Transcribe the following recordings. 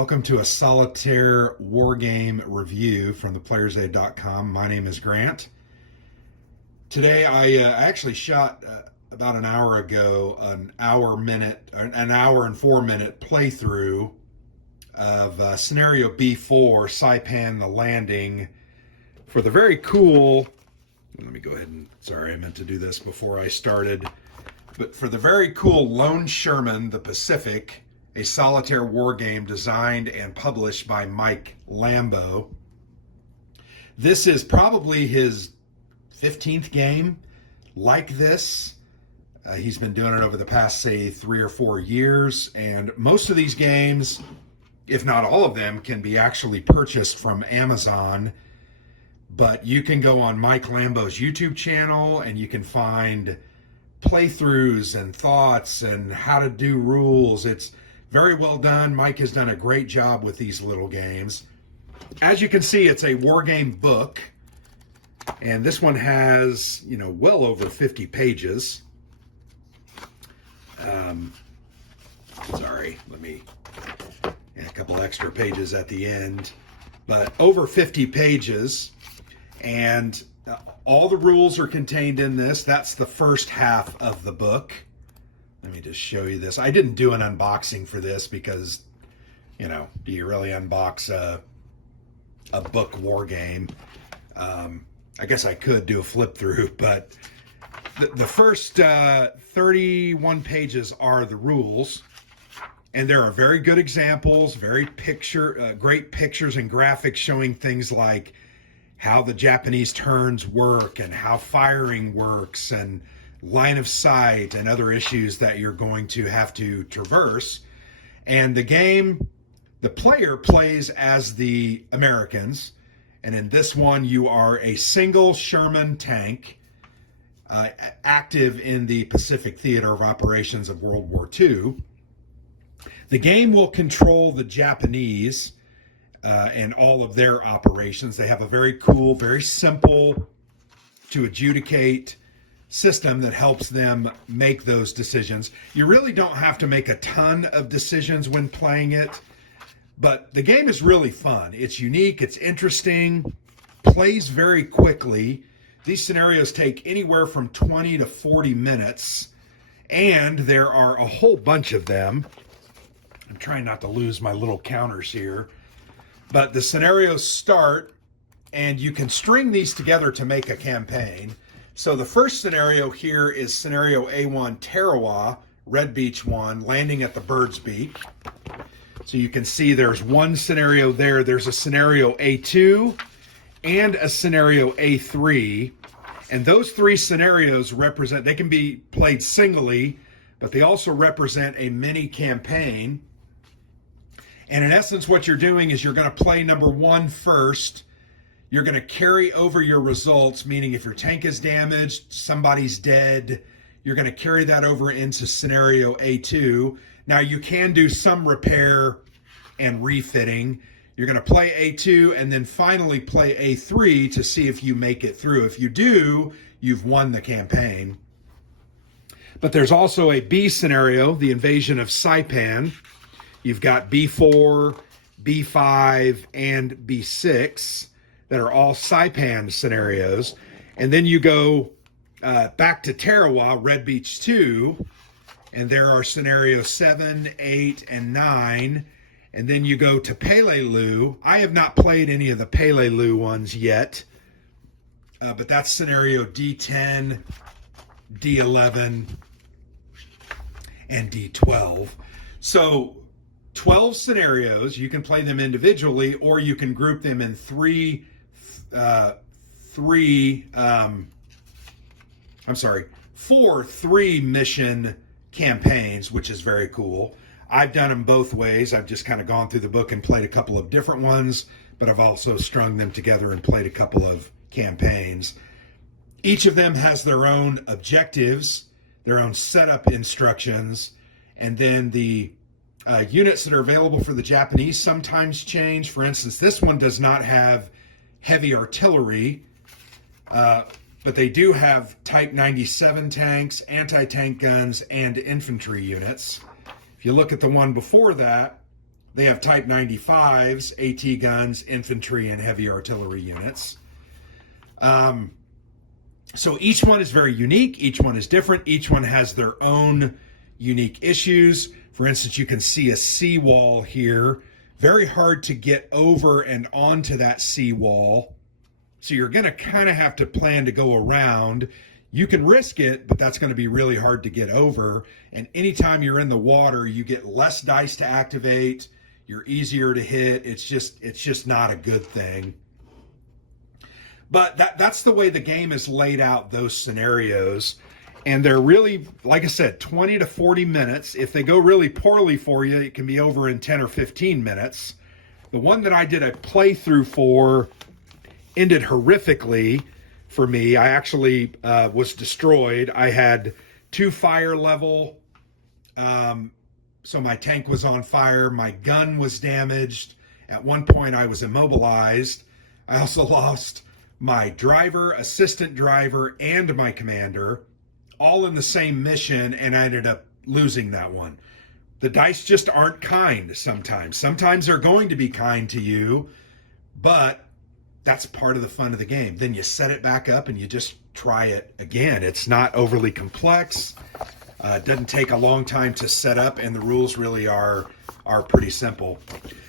Welcome to a solitaire wargame review from theplayersaid.com. My name is Grant. Today I actually shot about an hour ago an hour and 4 minute playthrough of scenario B4, Saipan the Landing, for the very cool, let me go ahead and, sorry, I meant to do this before I started, but for the very cool Lone Sherman, the Pacific, a solitaire war game designed and published by Mike Lambo. This is probably his 15th game like this. He's been doing it over the past, say, 3 or 4 years, and most of these games, if not all of them, can be actually purchased from Amazon. But you can go on Mike Lambo's YouTube channel and you can find playthroughs and thoughts and how to do rules. It's very well done. Mike has done a great job with these little games. As you can see, it's a war game book, and this one has, well over 50 pages. Sorry, a couple extra pages at the end, but over 50 pages, and all the rules are contained in this. That's the first half of the book. Let me just show you this. I didn't do an unboxing for this because, do you really unbox a book war game? I guess I could do a flip through, but the first 31 pages are the rules, and there are very good examples, great pictures and graphics showing things like how the Japanese turns work and how firing works and line of sight and other issues that you're going to have to traverse. And the game, the player plays as the Americans, and in this one you are a single Sherman tank active in the Pacific Theater of Operations of World War II. The game will control the Japanese and all of their operations. They have a very cool, very simple to adjudicate system that helps them make those decisions. You really don't have to make a ton of decisions when playing it, but the game is really fun. It's unique, it's interesting, plays very quickly. These scenarios take anywhere from 20 to 40 minutes, and there are a whole bunch of them. I'm trying not to lose my little counters here, but the scenarios start, and you can string these together to make a campaign. So the first scenario here is scenario A1, Tarawa, Red Beach 1, landing at the Bird's Beak. So you can see there's one scenario there. There's a scenario A2 and a scenario A3. And those three scenarios represent, they can be played singly, but they also represent a mini campaign. And in essence, what you're doing is you're going to play number 1 first. You're going to carry over your results, meaning if your tank is damaged, somebody's dead, you're going to carry that over into scenario A2. Now, you can do some repair and refitting. You're going to play A2 and then finally play A3 to see if you make it through. If you do, you've won the campaign. But there's also a B scenario, the invasion of Saipan. You've got B4, B5, and B6. That are all Saipan scenarios. And then you go back to Tarawa, Red Beach 2, and there are scenarios 7, 8, and 9. And then you go to Peleliu. I have not played any of the Peleliu ones yet, but that's scenario D10, D11, and D12. So 12 scenarios. You can play them individually, or you can group them in four 3-mission campaigns, which is very cool. I've done them both ways. I've just kind of gone through the book and played a couple of different ones, but I've also strung them together and played a couple of campaigns. Each of them has their own objectives, their own setup instructions, and then the units that are available for the Japanese sometimes change. For instance, this one does not have heavy artillery, but they do have Type 97 tanks, anti-tank guns, and infantry units. If you look at the one before that, They have Type 95s, AT guns, infantry, and heavy artillery units. So each one is very unique. Each one is different. Each one has their own unique issues. For instance, you can see a seawall here. Very hard to get over and onto that seawall. So you're going to kind of have to plan to go around. You can risk it, but that's going to be really hard to get over. And anytime you're in the water, you get less dice to activate. You're easier to hit. It's just not a good thing. But that's the way the game is laid out, those scenarios. And they're really, like I said, 20 to 40 minutes. If they go really poorly for you, it can be over in 10 or 15 minutes. The one that I did a playthrough for ended horrifically for me. I actually was destroyed. I had 2 fire level. So my tank was on fire. My gun was damaged. At one point, I was immobilized. I also lost my driver, assistant driver, and my commander, all in the same mission, and I ended up losing that one. The dice just aren't kind sometimes. Sometimes they're going to be kind to you, but that's part of the fun of the game. Then you set it back up and you just try it again. It's not overly complex. It doesn't take a long time to set up, and the rules really are pretty simple.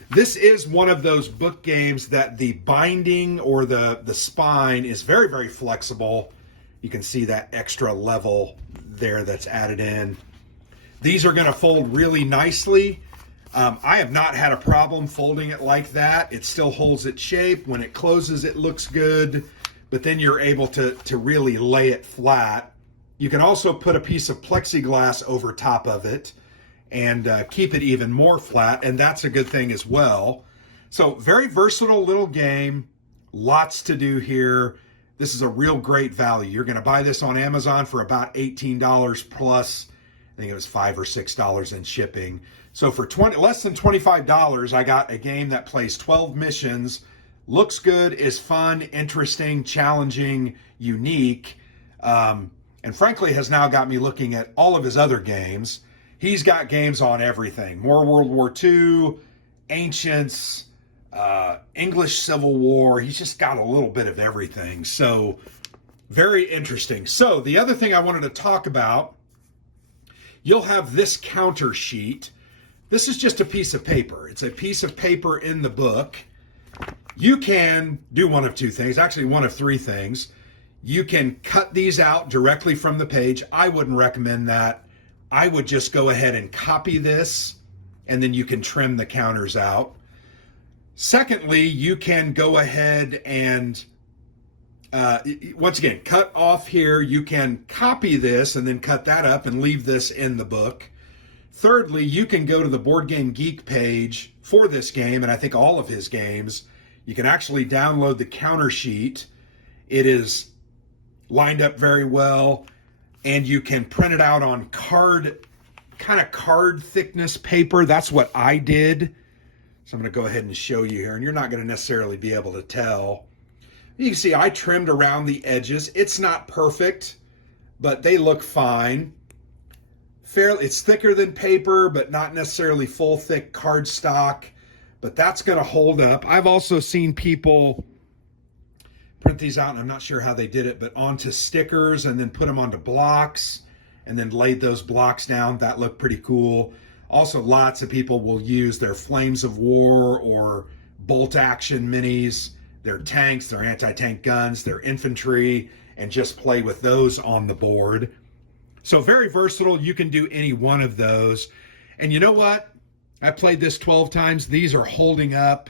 This is one of those book games that the binding or the spine is very, very flexible. You can see that extra level there that's added in. These are going to fold really nicely. I have not had a problem folding it like that. It still holds its shape. When it closes, it looks good, but then you're able to really lay it flat. You can also put a piece of plexiglass over top of it and keep it even more flat, and that's a good thing as well. So very versatile little game, lots to do here. This is a real great value. You're going to buy this on Amazon for about $18 plus, I think it was $5 or $6 in shipping. So for less than $25, I got a game that plays 12 missions, looks good, is fun, interesting, challenging, unique, and frankly has now got me looking at all of his other games. He's got games on everything. More World War II, Ancients, English Civil War. He's just got a little bit of everything. So very interesting. So the other thing I wanted to talk about, you'll have this counter sheet. This is just a piece of paper. It's a piece of paper in the book. You can do one of 2 things, actually one of 3 things. You can cut these out directly from the page. I wouldn't recommend that. I would just go ahead and copy this, and then you can trim the counters out. Secondly, you can go ahead and, once again, cut off here. You can copy this and then cut that up and leave this in the book. Thirdly, you can go to the Board Game Geek page for this game, and I think all of his games. You can actually download the counter sheet. It is lined up very well, and you can print it out on card thickness paper. That's what I did. So I'm going to go ahead and show you here, and you're not going to necessarily be able to tell. You can see I trimmed around the edges. It's not perfect, but they look fine. It's thicker than paper, but not necessarily full thick cardstock, but that's going to hold up. I've also seen people print these out, and I'm not sure how they did it, but onto stickers and then put them onto blocks and then laid those blocks down. That looked pretty cool. Also, lots of people will use their Flames of War or bolt action minis, their tanks, their anti-tank guns, their infantry, and just play with those on the board. So very versatile. You can do any one of those. And you know what? I played this 12 times. These are holding up.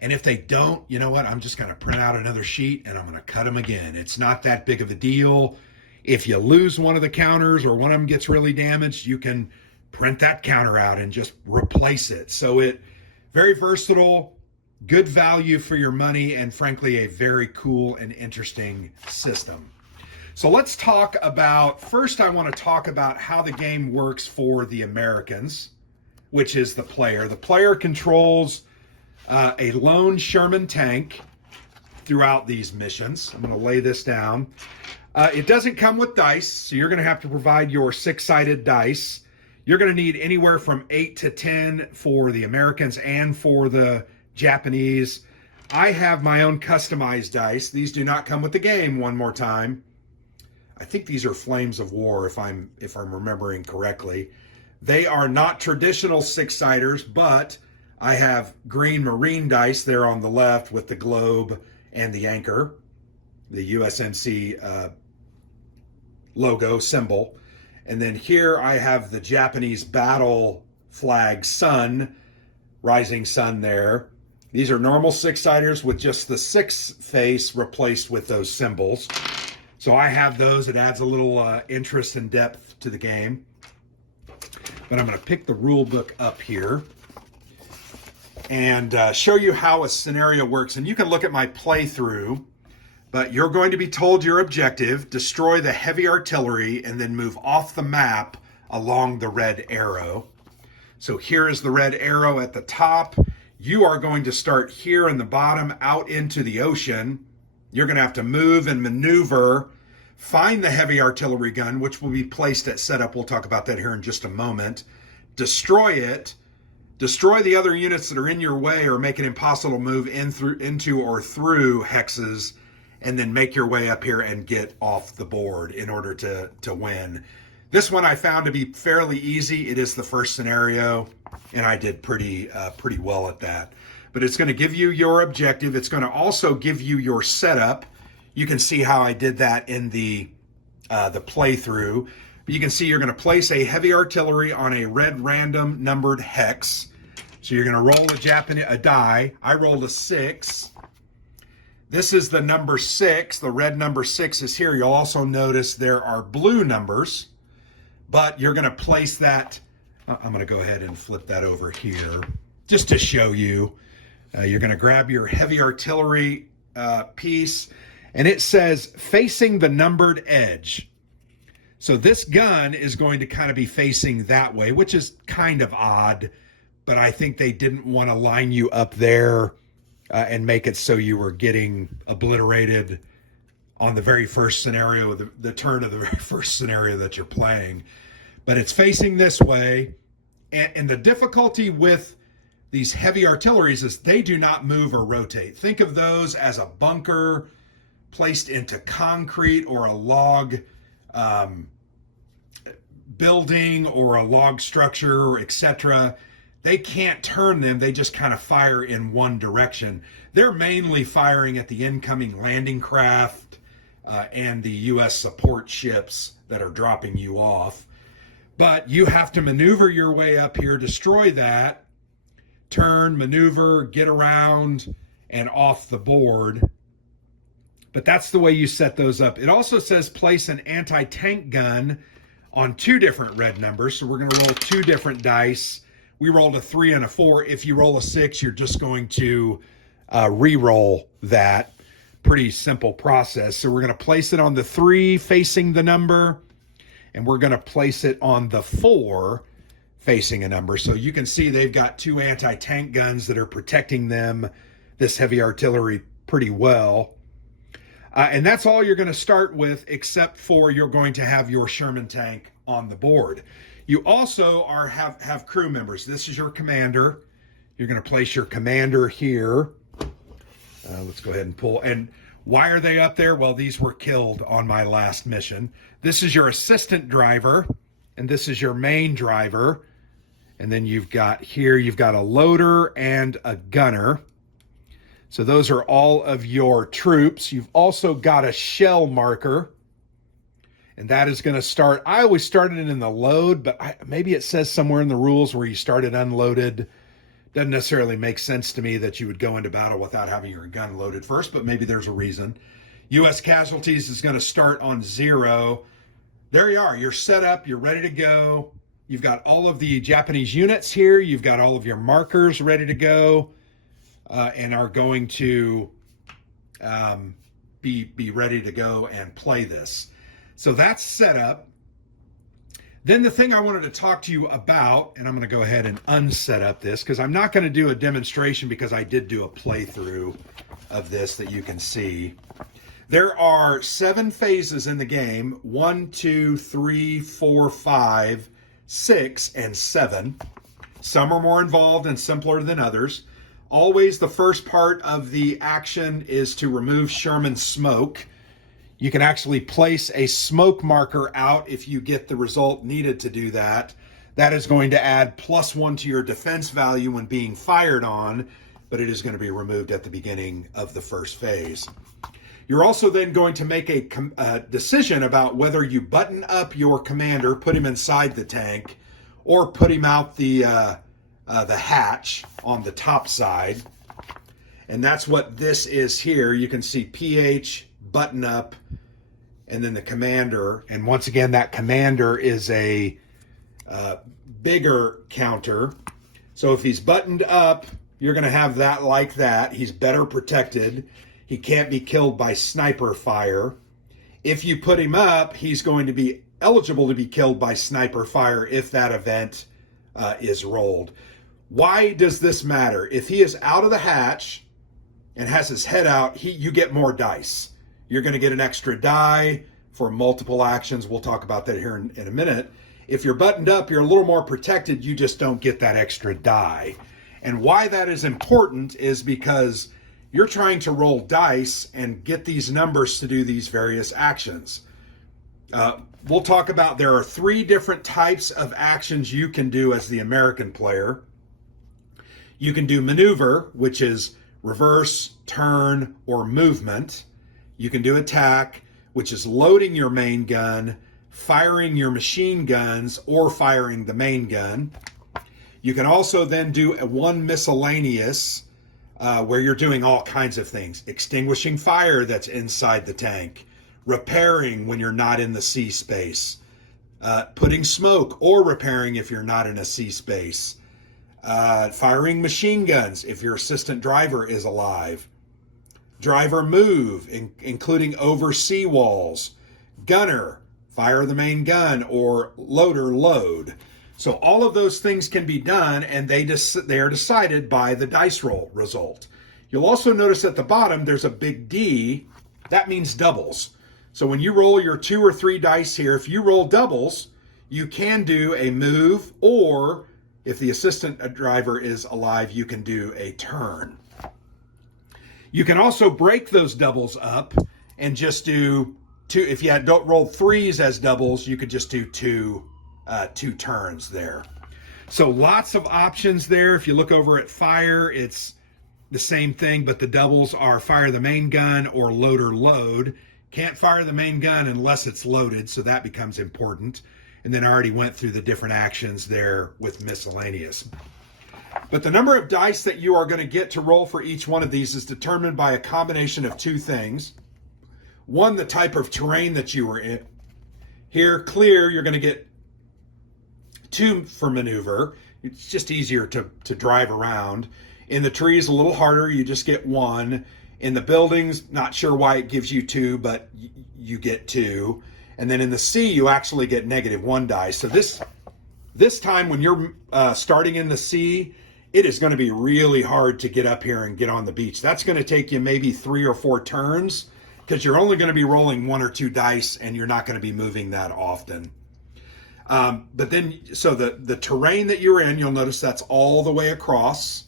And if they don't, you know what? I'm just going to print out another sheet and I'm going to cut them again. It's not that big of a deal. If you lose one of the counters or one of them gets really damaged, you can print that counter out and just replace it. So it very versatile, good value for your money, and frankly, a very cool and interesting system. So let's talk about, first I want to talk about how the game works for the Americans, which is the player. The player controls a lone Sherman tank throughout these missions. I'm going to lay this down. It doesn't come with dice, so you're going to have to provide your 6-sided dice. You're going to need anywhere from 8 to 10 for the Americans and for the Japanese. I have my own customized dice. These do not come with the game, one more time. I think these are Flames of War, if I'm remembering correctly. They are not traditional six-siders, but I have green marine dice there on the left with the globe and the anchor, the USMC logo symbol. And then here I have the Japanese battle flag sun, rising sun there. These are normal six-siders with just the six face replaced with those symbols. So I have those. It adds a little interest and depth to the game. But I'm going to pick the rule book up here and show you how a scenario works. And you can look at my playthrough, but you're going to be told your objective: destroy the heavy artillery and then move off the map along the red arrow. So here is the red arrow at the top. You are going to start here in the bottom out into the ocean. You're going to have to move and maneuver, find the heavy artillery gun, which will be placed at setup. We'll talk about that here in just a moment. Destroy it. Destroy the other units that are in your way or make it impossible to move into or through hexes, and then make your way up here and get off the board in order to win. This one I found to be fairly easy. It is the first scenario, and I did pretty well at that. But it's going to give you your objective. It's going to also give you your setup. You can see how I did that in the playthrough. You can see you're going to place a heavy artillery on a red random numbered hex. So you're going to roll a die. I rolled a 6. This is the number 6. The red number 6 is here. You'll also notice there are blue numbers, but you're going to place that. I'm going to go ahead and flip that over here just to show you. You're going to grab your heavy artillery piece, and it says facing the numbered edge. So this gun is going to kind of be facing that way, which is kind of odd, but I think they didn't want to line you up there and make it so you were getting obliterated on the very first scenario, the turn of the very first scenario that you're playing. But it's facing this way, and the difficulty with these heavy artilleries is they do not move or rotate. Think of those as a bunker placed into concrete or a log building or a log structure, etc. They can't turn them. They just kind of fire in one direction. They're mainly firing at the incoming landing craft and the U.S. support ships that are dropping you off. But you have to maneuver your way up here, destroy that, turn, maneuver, get around, and off the board. But that's the way you set those up. It also says place an anti-tank gun on 2 different red numbers. So we're going to roll 2 different dice. We rolled a 3 and a 4. If you roll a 6, you're just going to re-roll that. Pretty simple process. So we're going to place it on the 3 facing the number, and we're going to place it on the 4 facing a number. So you can see they've got 2 anti-tank guns that are protecting them, this heavy artillery, pretty well. And that's all you're going to start with, except for you're going to have your Sherman tank on the board. You also have crew members. This is your commander. You're going to place your commander here. Let's go ahead and pull. And why are they up there? Well, these were killed on my last mission. This is your assistant driver, and this is your main driver. And then you've got a loader and a gunner. So those are all of your troops. You've also got a shell marker, and that is going to start. I always started it in the load, but maybe it says somewhere in the rules where you started unloaded. Doesn't necessarily make sense to me that you would go into battle without having your gun loaded first, but maybe there's a reason. U.S. casualties is going to start on 0. There you are. You're set up. You're ready to go. You've got all of the Japanese units here. You've got all of your markers ready to go. And are going to be ready to go and play this. So that's set up. Then the thing I wanted to talk to you about, and I'm going to go ahead and unset up this because I'm not going to do a demonstration because I did do a playthrough of this that you can see. There are 7 phases in the game, 1, 2, 3, 4, 5, 6, and 7. Some are more involved and simpler than others. Always the first part of the action is to remove Sherman smoke. You can actually place a smoke marker out if you get the result needed to do that. That is going to add +1 to your defense value when being fired on, but it is going to be removed at the beginning of the first phase. You're also then going to make a decision about whether you button up your commander, put him inside the tank, or put him out the hatch on the top side. And that's what this is here. You can see PH, button up, and then the commander. And once again, that commander is a bigger counter. So if he's buttoned up, you're going to have that like that. He's better protected. He can't be killed by sniper fire. If you put him up, he's going to be eligible to be killed by sniper fire if that event is rolled. Why does this matter? If he is out of the hatch and has his head out, you get more dice. You're going to get an extra die for multiple actions. We'll talk about that here in a minute. If you're buttoned up, you're a little more protected. You just don't get that extra die. And why that is important is because you're trying to roll dice and get these numbers to do these various actions. We'll talk about there are 3 different types of actions you can do as the American player. You can do maneuver, which is reverse, turn, or movement. You can do attack, which is loading your main gun, firing your machine guns, or firing the main gun. You can also then do one miscellaneous, where you're doing all kinds of things. Extinguishing fire that's inside the tank, repairing when you're not in the C space, putting smoke or repairing if you're not in a C space, firing machine guns if your assistant driver is alive, driver move, including over seawalls, gunner, fire the main gun, or loader load. So all of those things can be done, and they are decided by the dice roll result. You'll also notice at the bottom there's a big D. That means doubles. So when you roll your 2 or 3 dice here, if you roll doubles, you can do a move, or if the assistant driver is alive, you can do a turn. You can also break those doubles up and just do 2. If you don't roll 3s as doubles, you could just do 2 turns there. So lots of options there. If you look over at fire, it's the same thing, but the doubles are fire the main gun or loader load. Can't fire the main gun unless it's loaded, so that becomes important. And then I already went through the different actions there with miscellaneous. But the number of dice that you are going to get to roll for each one of these is determined by a combination of 2 things. One, the type of terrain that you are in. Here, clear, you're going to get 2 for maneuver. It's just easier to drive around. In the trees, a little harder. You just get 1. In the buildings, not sure why it gives you 2, but you get 2. And then in the sea, you actually get -1 dice. So this time when you're starting in the sea, it is going to be really hard to get up here and get on the beach. That's going to take you maybe 3 or 4 turns because you're only going to be rolling 1 or 2 dice and you're not going to be moving that often. But then, so the terrain that you're in, you'll notice that's all the way across.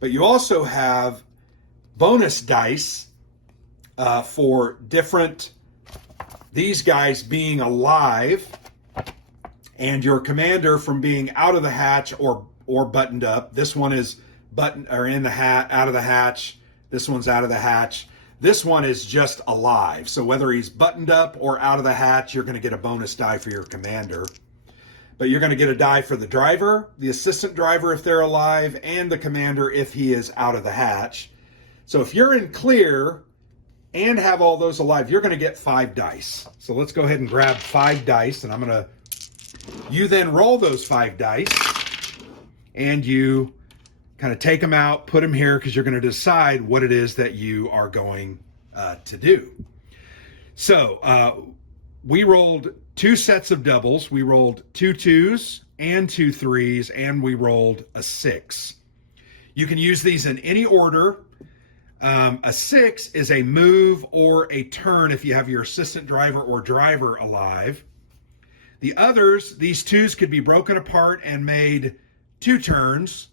But you also have bonus dice for different, these guys being alive and your commander from being out of the hatch or buttoned up. This one is in the hat, out of the hatch. This one's out of the hatch. This one is just alive. So whether he's buttoned up or out of the hatch, you're going to get a bonus die for your commander. But you're going to get a die for the driver, the assistant driver if they're alive, and the commander if he is out of the hatch. So if you're in clear and have all those alive, you're going to get 5 dice. So let's go ahead and grab 5 dice, and you then roll those 5 dice, and you kind of take them out, put them here, because you're going to decide what it is that you are going to do. So we rolled 2 sets of doubles. We rolled 2 2s and 2 3s, and we rolled a 6. You can use these in any order. A 6 is a move or a turn if you have your assistant driver or driver alive. The others, these 2s could be broken apart and made 2 turns,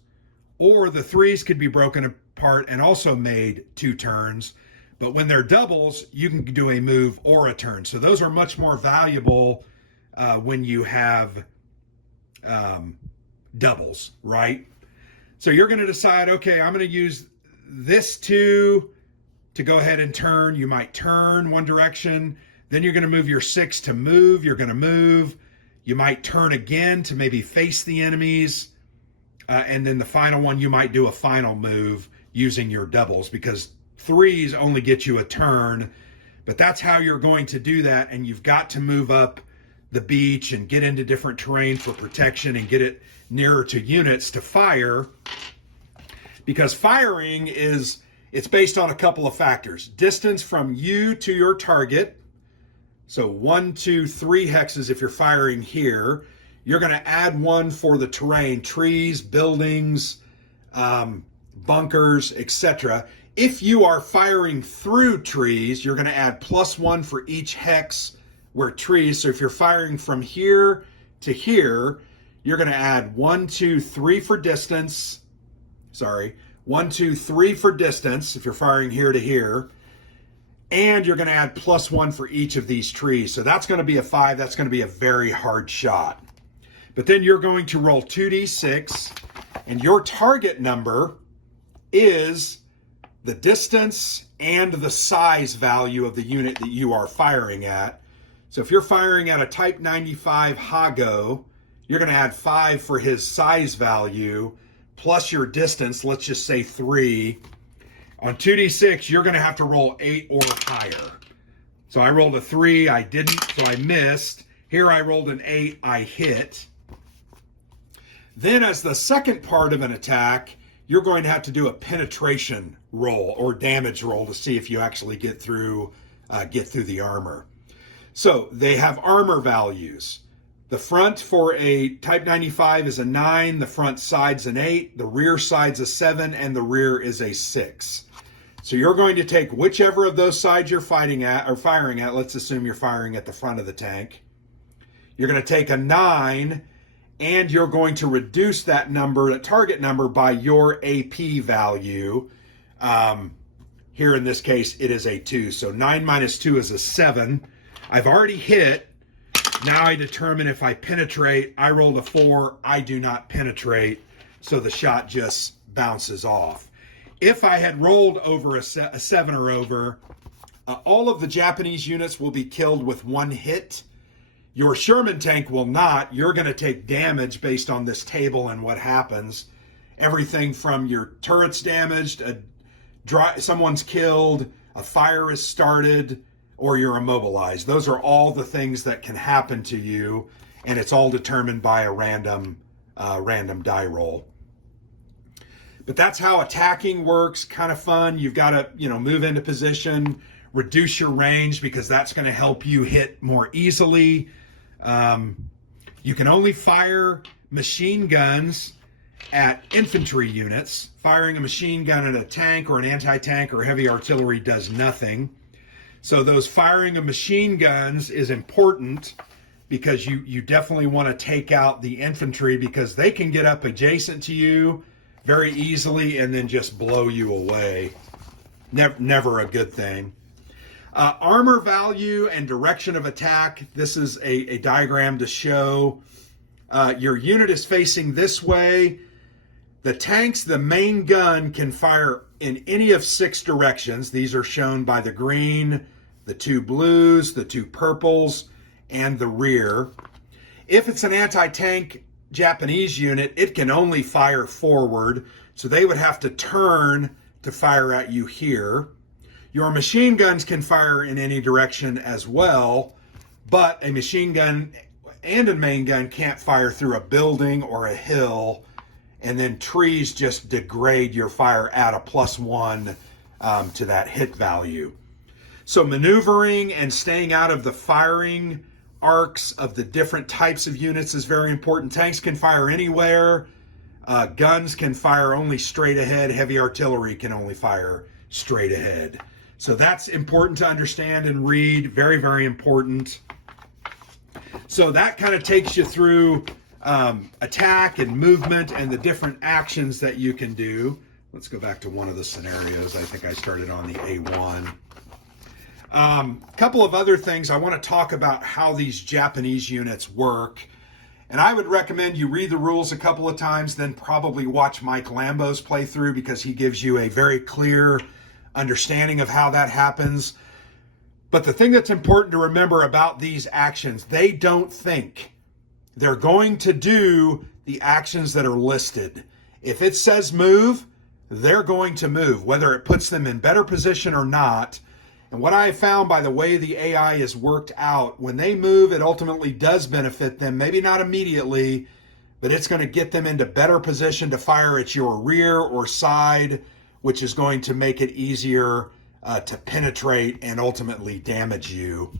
or the 3s could be broken apart and also made 2 turns. But when they're doubles, you can do a move or a turn. So those are much more valuable when you have doubles, right? So you're going to decide, okay, I'm going to use this 2 to go ahead and turn. You might turn one direction. Then you're going to move your 6 to move. You're going to move. You might turn again to maybe face the enemies. And then the final one, you might do a final move using your doubles, because 3s only get you a turn. But that's how you're going to do that. And you've got to move up the beach and get into different terrain for protection and get it nearer to units to fire. Because firing it's based on a couple of factors. Distance from you to your target. So 1, 2, 3 hexes if you're firing here. You're going to add 1 for the terrain, trees, buildings, bunkers, etc. If you are firing through trees, you're going to add +1 for each hex where trees. So if you're firing from here to here, you're going to add 1, 2, 3 for distance. 1, 2, 3 for distance if you're firing here to here. And you're going to add +1 for each of these trees. So that's going to be a 5. That's going to be a very hard shot. But then you're going to roll 2d6, and your target number is the distance and the size value of the unit that you are firing at. So if you're firing at a Type 95 Hago, you're going to add 5 for his size value, plus your distance, let's just say 3. On 2d6, you're going to have to roll 8 or higher. So I rolled a 3, I didn't, so I missed. Here I rolled an 8, I hit. Then as the second part of an attack, you're going to have to do a penetration roll or damage roll to see if you actually get through the armor. So they have armor values. The front for a Type 95 is a 9, the front side's an 8, the rear side's a 7, and the rear is a 6. So you're going to take whichever of those sides you're fighting at or firing at. Let's assume you're firing at the front of the tank. You're going to take a 9, and you're going to reduce that number, that target number, by your AP value. Here in this case, it is a 2. So 9 minus 2 is a 7. I've already hit. Now I determine if I penetrate. I rolled a 4. I do not penetrate. So the shot just bounces off. If I had rolled over a 7 or over, all of the Japanese units will be killed with 1 hit. Your Sherman tank will not. You're going to take damage based on this table and what happens. Everything from your turret's damaged, someone's killed, a fire is started, or you're immobilized. Those are all the things that can happen to you, and it's all determined by a random die roll. But that's how attacking works. Kind of fun. You've got to, move into position, reduce your range, because that's going to help you hit more easily. You can only fire machine guns at infantry units. Firing a machine gun at a tank or an anti-tank or heavy artillery does nothing. So those firing of machine guns is important, because you definitely want to take out the infantry, because they can get up adjacent to you very easily and then just blow you away. Never a good thing. Armor value and direction of attack. This is a diagram to show your unit is facing this way. The tanks, the main gun can fire in any of 6 directions. These are shown by the green, the 2 blues, the 2 purples, and the rear. If it's an anti-tank Japanese unit, it can only fire forward, so they would have to turn to fire at you here. Your machine guns can fire in any direction as well, but a machine gun and a main gun can't fire through a building or a hill, and then trees just degrade your fire at a +1 to that hit value. So maneuvering and staying out of the firing arcs of the different types of units is very important. Tanks can fire anywhere. Guns can fire only straight ahead. Heavy artillery can only fire straight ahead. So that's important to understand and read. Very, very important. So that kind of takes you through attack and movement and the different actions that you can do. Let's go back to one of the scenarios. I think I started on the A1. A couple of other things. I want to talk about how these Japanese units work. And I would recommend you read the rules a couple of times, then probably watch Mike Lambo's playthrough, because he gives you a very clear understanding of how that happens. But the thing that's important to remember about these actions, they don't think. They're going to do the actions that are listed. If it says move, they're going to move, whether it puts them in better position or not. And what I have found by the way the AI is worked out, when they move, it ultimately does benefit them. Maybe not immediately, but it's going to get them into better position to fire at your rear or side, which is going to make it easier to penetrate and ultimately damage you.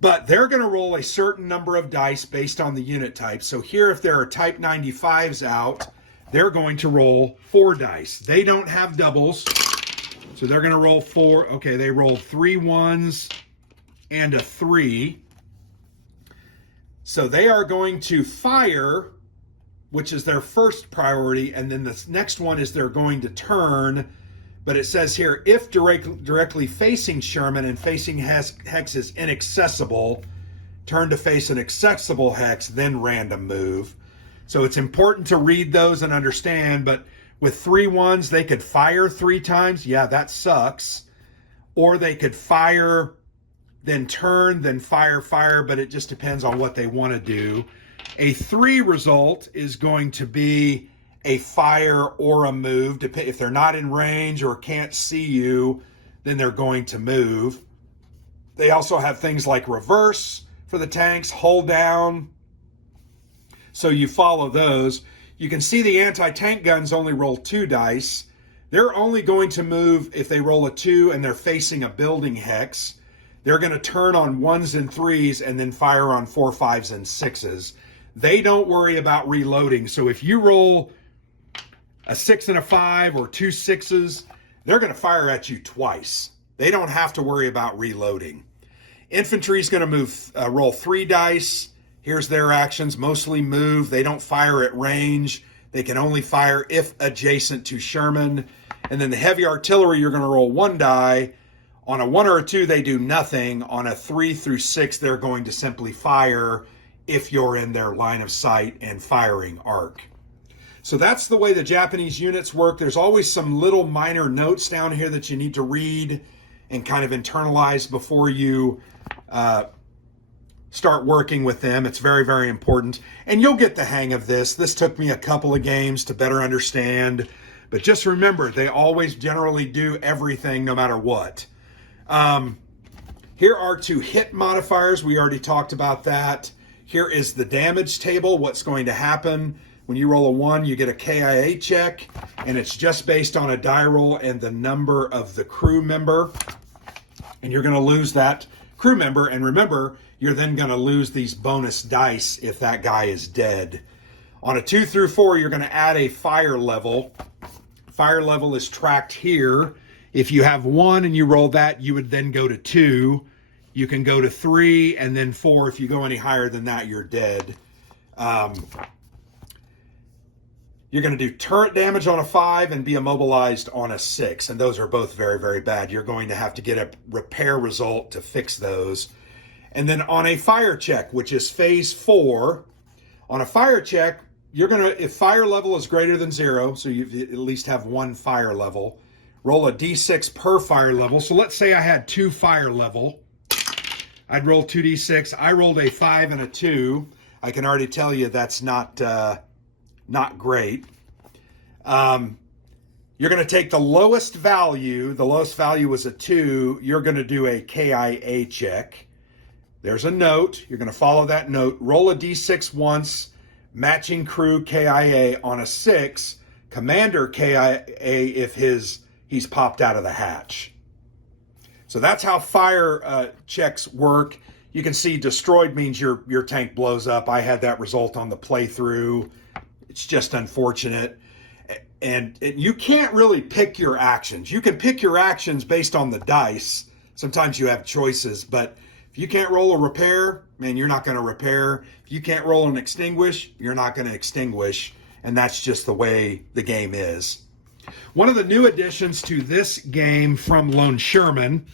But they're going to roll a certain number of dice based on the unit type. So here, if there are Type 95s out, they're going to roll 4 dice. They don't have doubles, so they're going to roll 4. Okay, they rolled 3 1s and a 3. So they are going to fire, which is their first priority, and then the next one is they're going to turn. But it says here, if directly facing Sherman and facing hex is inaccessible, turn to face an accessible hex, then random move. So it's important to read those and understand, but with 3 1s, they could fire 3 times. Yeah, that sucks. Or they could fire, then turn, then fire, but it just depends on what they want to do. A 3 result is going to be a fire or a move. If they're not in range or can't see you, then they're going to move. They also have things like reverse for the tanks, hold down. So you follow those. You can see the anti-tank guns only roll 2 dice. They're only going to move if they roll a 2 and they're facing a building hex. They're going to turn on 1s and 3s and then fire on 4, 5s, and 6s. They don't worry about reloading. So if you roll a 6 and a 5 or 2 6s, they're going to fire at you twice. They don't have to worry about reloading. Infantry is going to roll 3 dice. Here's their actions. Mostly move. They don't fire at range. They can only fire if adjacent to Sherman. And then the heavy artillery, you're going to roll 1 die. On a 1 or a 2, they do nothing. On a 3 through 6, they're going to simply fire if you're in their line of sight and firing arc. So that's the way the Japanese units work. There's always some little minor notes down here that you need to read and kind of internalize before you start working with them. It's very, very important. And you'll get the hang of this. This took me a couple of games to better understand. But just remember, they always generally do everything no matter what. Here are 2 hit modifiers. We already talked about that. Here is the damage table, what's going to happen. When you roll a 1, you get a KIA check, and it's just based on a die roll and the number of the crew member. And you're going to lose that crew member. And remember, you're then going to lose these bonus dice if that guy is dead. On a 2 through 4, you're going to add a fire level. Fire level is tracked here. If you have 1 and you roll that, you would then go to 2. You can go to 3 and then 4. If you go any higher than that, you're dead. You're going to do turret damage on a 5 and be immobilized on a 6. And those are both very, very bad. You're going to have to get a repair result to fix those. And then on a fire check, which is phase 4, on a fire check, you're going to, if fire level is greater than 0, so you at least have 1 fire level, roll a d6 per fire level. So let's say I had 2 fire level. I'd roll 2d6. I rolled a 5 and a 2. I can already tell you that's not great. You're going to take the lowest value. The lowest value was a 2. You're going to do a KIA check. There's a note. You're going to follow that note. Roll a d6 once. Matching crew KIA on a 6. Commander KIA if he's popped out of the hatch. So that's how fire checks work. You can see destroyed means your tank blows up. I had that result on the playthrough. It's just unfortunate. And you can't really pick your actions. You can pick your actions based on the dice. Sometimes you have choices, but If you can't roll a repair, man, you're not going to repair. If you can't roll an extinguish, you're not going to extinguish. And that's just the way the game is. One of the new additions to this game from Lone Sherman,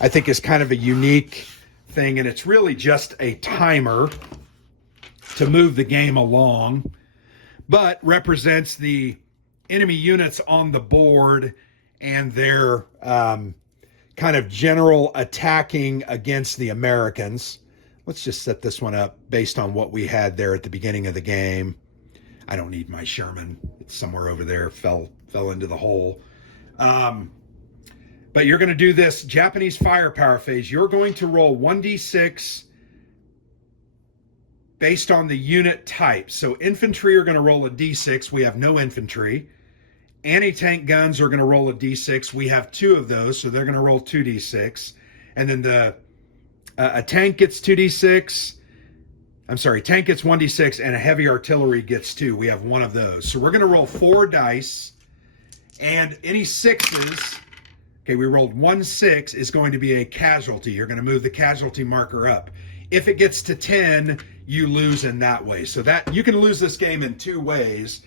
I think, is kind of a unique thing, and it's really just a timer to move the game along, but represents the enemy units on the board and their kind of general attacking against the Americans. Let's just set this one up based on what we had there at the beginning of the game. I don't need my Sherman. It's somewhere over there, fell into the hole. But you're going to do this Japanese firepower phase. You're going to roll 1d6 based on the unit type. So infantry are going to roll a d6. We have no infantry. Anti-tank guns are going to roll a d6. We have 2 of those, so they're going to roll 2d6. And then a tank gets 2d6. I'm sorry, tank gets 1d6, and a heavy artillery gets 2. We have 1 of those. So we're going to roll 4 dice, and any 6s, okay, we rolled 1 6, is going to be a casualty. You're going to move the casualty marker up. If it gets to 10, you lose in that way. So that you can lose this game in 2 ways.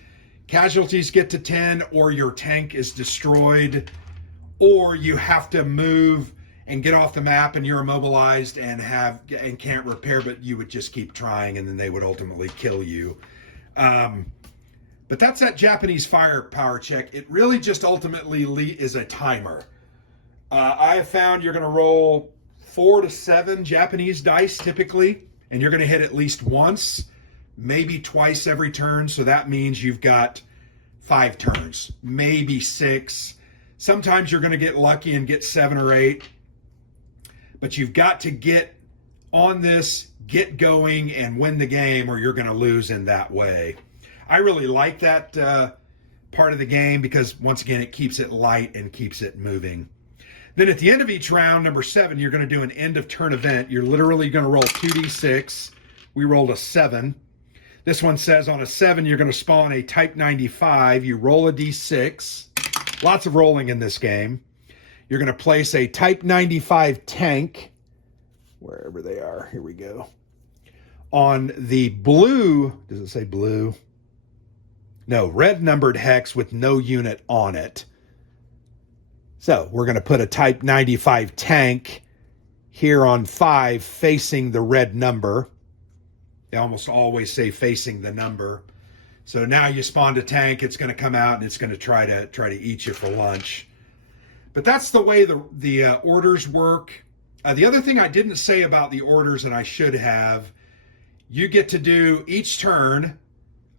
Casualties get to 10, or your tank is destroyed, or you have to move and get off the map and you're immobilized and can't repair, but you would just keep trying and then they would ultimately kill you. But that's that Japanese firepower check. It really just ultimately is a timer. I have found you're going to roll 4 to 7 Japanese dice typically, and you're going to hit at least once, maybe twice every turn. So that means you've got 5 turns, maybe 6. Sometimes you're going to get lucky and get 7 or 8. But you've got to get on this, get going, and win the game, or you're going to lose in that way. I really like that part of the game because, once again, it keeps it light and keeps it moving. Then at the end of each round, number 7, you're going to do an end-of-turn event. You're literally going to roll 2d6. We rolled a 7. This one says on a 7, you're going to spawn a Type 95. You roll a d6. Lots of rolling in this game. You're going to place a Type 95 tank, wherever they are. Here we go. On the blue, does it say blue? No, red numbered hex with no unit on it. So we're going to put a Type 95 tank here on 5 facing the red number. They almost always say facing the number. So now you spawned a tank. It's going to come out and it's going to try to eat you for lunch. But that's the way the orders work. The other thing I didn't say about the orders, and I should have, you get to do each turn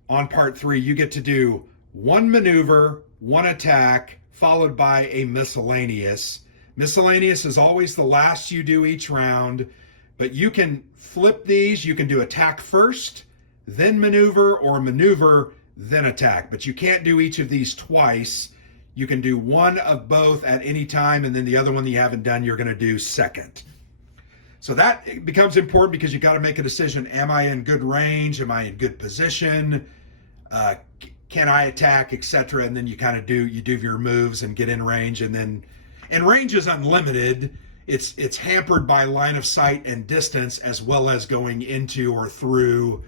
on part 3, you get to do 1 maneuver, 1 attack, followed by a miscellaneous. Miscellaneous is always the last you do each round, but you can flip these. You can do attack first, then maneuver, or maneuver, then attack. But you can't do each of these twice. You can do 1 of both at any time, and then the other one that you haven't done, you're going to do second. So that becomes important because you got to make a decision. Am I in good range? Am I in good position? Can I attack, etc.? And then you kind of do your moves and get in range. And range is unlimited. It's hampered by line of sight and distance, as well as going into or through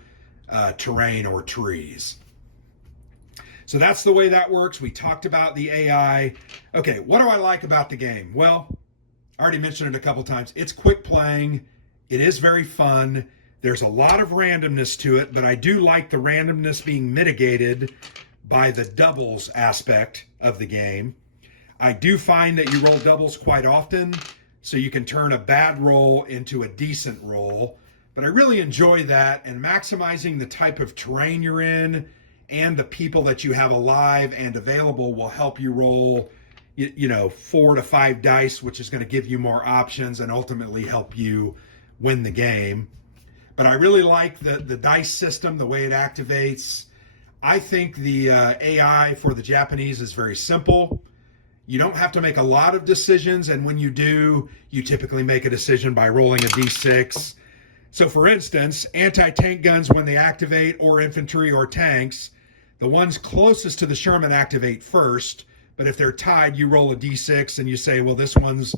terrain or trees. So that's the way that works. We talked about the AI. Okay, what do I like about the game? Well, I already mentioned it a couple times. It's quick playing. It is very fun. There's a lot of randomness to it, but I do like the randomness being mitigated by the doubles aspect of the game. I do find that you roll doubles quite often, so you can turn a bad roll into a decent roll. But I really enjoy that, and maximizing the type of terrain you're in and the people that you have alive and available will help you roll, 4 to 5 dice, which is going to give you more options and ultimately help you win the game. But I really like the dice system, the way it activates. I think the AI for the Japanese is very simple. You don't have to make a lot of decisions, and when you do, you typically make a decision by rolling a d6. So for instance, anti-tank guns, when they activate, or infantry or tanks, the ones closest to the Sherman activate first, but if they're tied, you roll a d6 and you say, well, this one's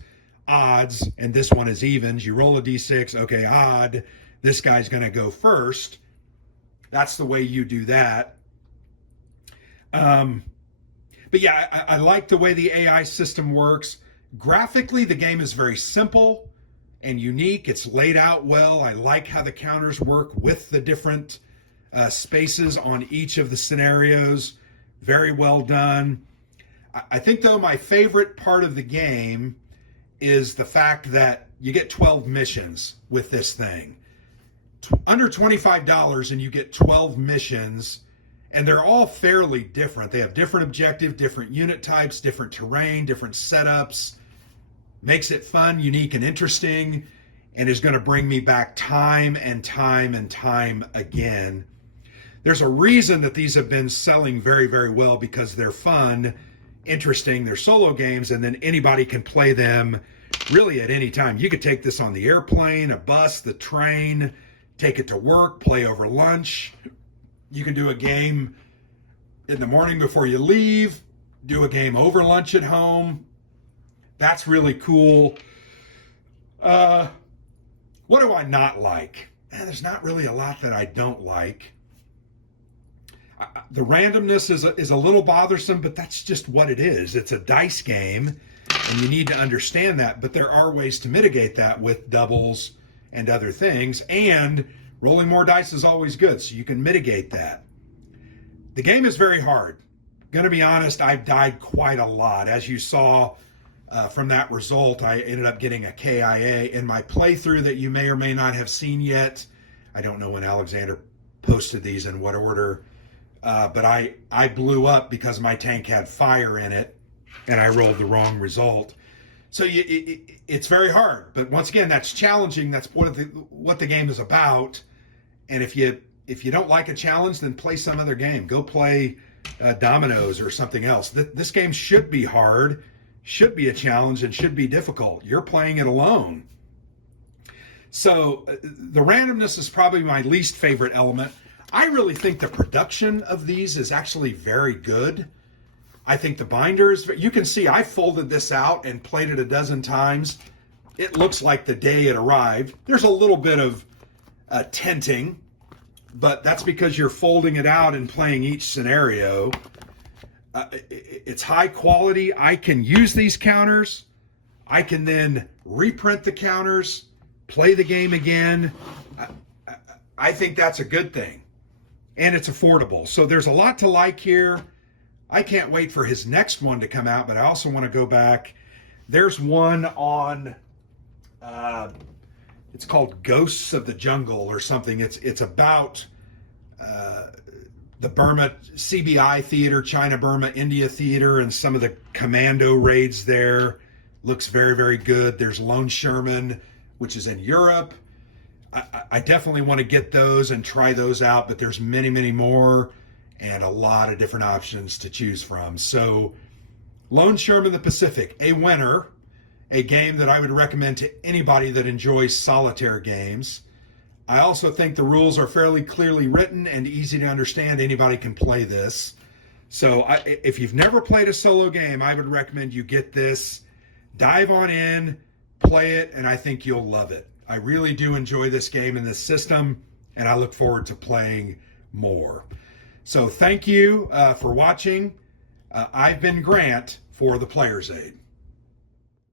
odds, and this one is evens. You roll a d6, okay, odd, this guy's going to go first. That's the way you do that. But yeah, I like the way the AI system works. Graphically, the game is very simple and unique. It's laid out well. I like how the counters work with the different spaces on each of the scenarios. Very well done. I think, though, my favorite part of the game is the fact that you get 12 missions with this thing. Under $25 and you get 12 missions, and they're all fairly different. They have different objectives, different unit types, different terrain, different setups. Makes it fun, unique, and interesting, and is going to bring me back time and time and time again. There's a reason that these have been selling very, very well, because they're fun, interesting, they're solo games, and then anybody can play them really at any time. You could take this on the airplane, a bus, the train, take it to work, play over lunch. You can do a game in the morning before you leave, do a game over lunch at home. That's really cool. What do I not like? There's not really a lot that I don't like. The randomness is a little bothersome, but that's just what it is. It's a dice game, and you need to understand that. But there are ways to mitigate that with doubles and other things. And rolling more dice is always good, so you can mitigate that. The game is very hard. Going to be honest, I've died quite a lot. As you saw from that result, I ended up getting a KIA in my playthrough that you may or may not have seen yet. I don't know when Alexander posted these in what order. But I blew up because my tank had fire in it, and I rolled the wrong result. So it's very hard. But once again, that's challenging. That's what the game is about. And if you don't like a challenge, then play some other game. Go play dominoes or something else. This game should be hard, should be a challenge, and should be difficult. You're playing it alone. So the randomness is probably my least favorite element. I really think the production of these is actually very good. I think the binders, you can see I folded this out and played it a dozen times. It looks like the day it arrived. There's a little bit of tinting, but that's because you're folding it out and playing each scenario. It's high quality. I can use these counters. I can then reprint the counters, play the game again. I think that's a good thing. And it's affordable. So there's a lot to like here. I can't wait for his next one to come out, but I also want to go back. There's one on, it's called Ghosts of the Jungle or something. It's about the Burma CBI theater, China, Burma, India theater, and some of the commando raids there. Looks very, very good. There's Lone Sherman, which is in Europe. I definitely want to get those and try those out, but there's many, many more and a lot of different options to choose from. So Lone Sherman the Pacific, a winner, a game that I would recommend to anybody that enjoys solitaire games. I also think the rules are fairly clearly written and easy to understand. Anybody can play this. So if you've never played a solo game, I would recommend you get this, dive on in, play it, and I think you'll love it. I really do enjoy this game and this system, and I look forward to playing more. So thank you for watching. I've been Grant for the Player's Aid.